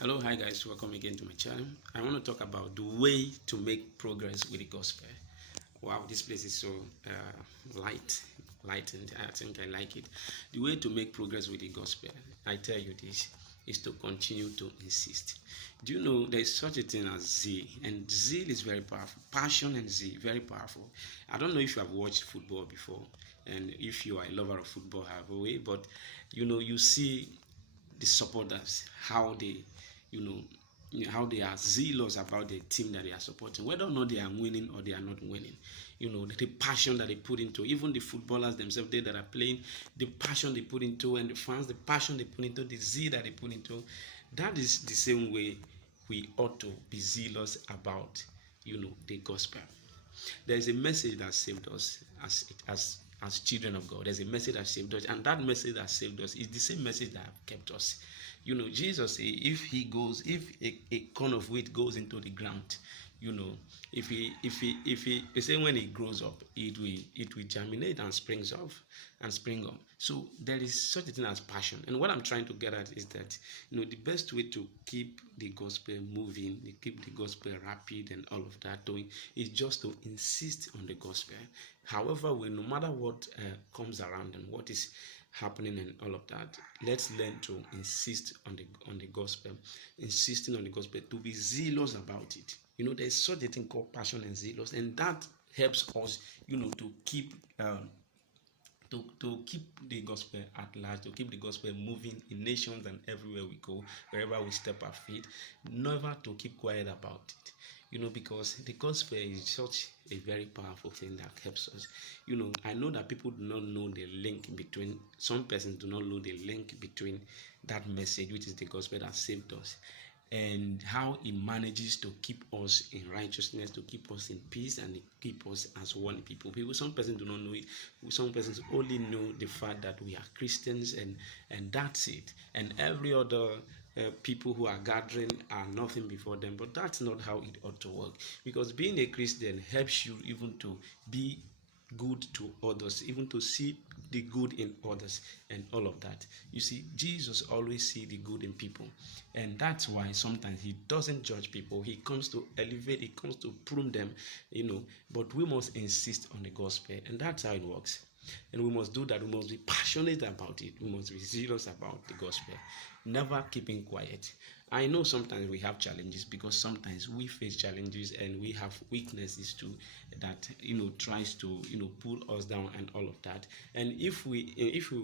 Hello, hi guys, welcome again to my channel. I want to talk about the way to make progress with the gospel. Wow, this place is so lightened. I think I like it. The way to make progress with the gospel, I tell you this, is to continue to insist. Do you know there is such a thing as zeal, and zeal is very powerful. Passion and zeal, very powerful. I don't know if you have watched football before, and if you are a lover of football, have a way, but you see the supporters, how they you know how they are zealous about the team that they are supporting, whether or not they are winning or they are not winning. The passion that they put into, even the footballers themselves, they that are playing, the passion they put into, and the fans, the passion they put into, the zeal that they put into. That is the same way we ought to be zealous about the gospel. There is a message that saved us as children of God. There's a message that saved us, and that message that saved us is the same message that kept us. Jesus said, if a corn of wheat goes into the ground, if he say when it grows up, it will germinate and spring up. So there is such a thing as passion. And what I'm trying to get at is that the best way to keep the gospel moving, to keep the gospel rapid and all of that doing, is just to insist on the gospel. However, no matter what comes around and what is happening and all of that, let's learn to insist on the gospel, insisting on the gospel, to be zealous about it. There's such a thing called passion and zealous, and that helps us to keep to keep the gospel at large, to keep the gospel moving in nations and everywhere we go, wherever we step our feet. Never to keep quiet about it, because the gospel is such a very powerful thing that helps us. I know that people do not know the link between, some persons do not know the link between that message, which is the gospel that saved us, and how it manages to keep us in righteousness, to keep us in peace, and keep us as one people. Some persons do not know it. Some persons only know the fact that we are Christians, and that's it. And every other people who are gathering are nothing before them. But that's not how it ought to work, because being a Christian helps you even to be good to others, even to see the good in others and all of that. You see, Jesus always see the good in people, and that's why sometimes he doesn't judge people. He comes to elevate, he comes to prune them, but we must insist on the gospel, and that's how it works. And we must do that. We must be passionate about it. We must be serious about the gospel, never keeping quiet. I know sometimes we have challenges, because sometimes we face challenges and we have weaknesses too that tries to pull us down and all of that. And if we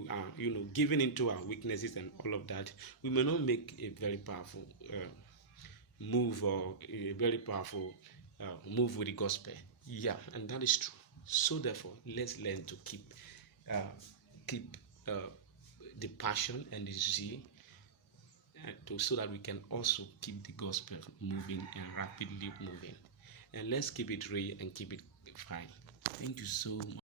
are giving into our weaknesses and all of that, we may not make a very powerful move, or a very powerful move with the gospel. Yeah, and that is true. So therefore, let's learn to keep the passion and the zeal, so that we can also keep the gospel moving and rapidly moving. And let's keep it real and keep it fine. Thank you so much.